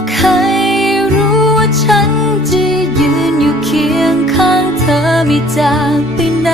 อกให้รู้ว่าฉันจะยืนอยู่เคียงข้างเธอไม่จากไปไหน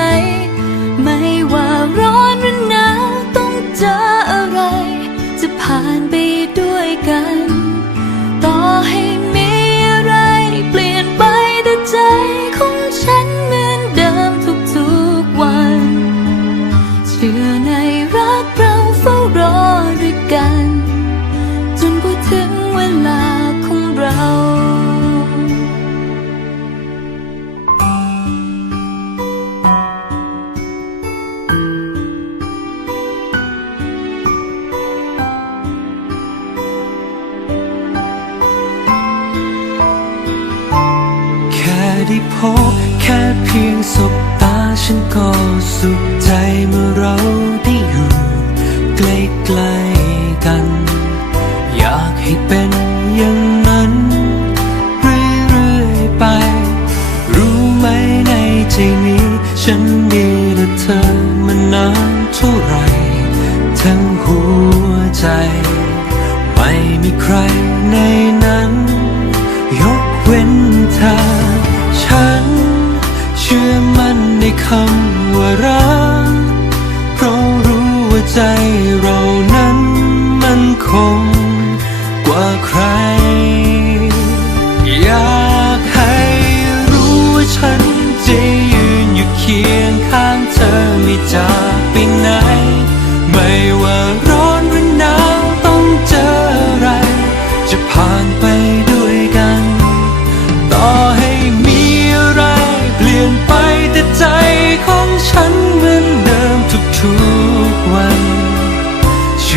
ได้พบแค่เพียงสบ ใจเรานั้นมันคงกว่าใคร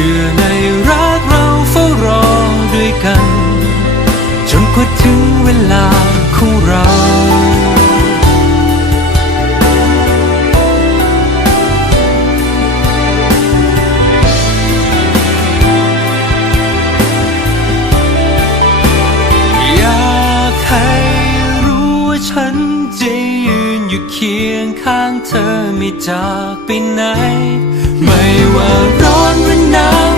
ชื่อในรักเราเฝ้ารอด้วยกัน จนกว่าถึงเวลาของเราฉันจะยืนอยู่เคียงข้างเธอไม่จากไปไหน ไม่ว่าร้อนหรือ now